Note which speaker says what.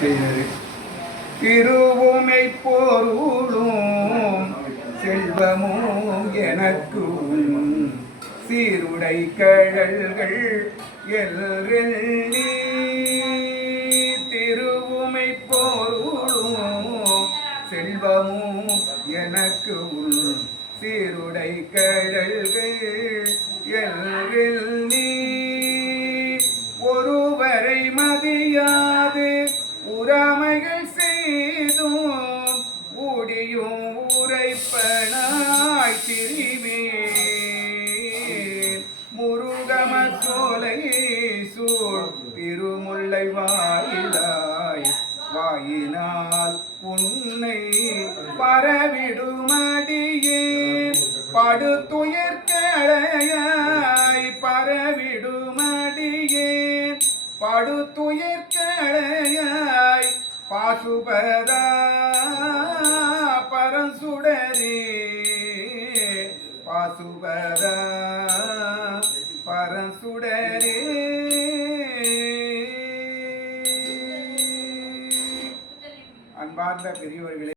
Speaker 1: செய்தது. திருவுமை பொருளும் செல்வமும் எனக்கும். சீருடை கழல்கள் எல்லி திருவுமை பொருளும் செல்வமும் எனக்கு உன் சீருடை கழல்கள் எல்லி உரைப்பனாய் திரிவேன் முருகம சோலை சூழ் திருமுல்லை வாயிலாய். வாயினால் உன்னை பரவிடுமடியே. படுத்துயர் களையாய் பரவிடுமடியே. பாசுபதா. களையாய் சுடரே பரசுடரே பரம் சுடரே. அன்பார்ந்த பெரியவர்களே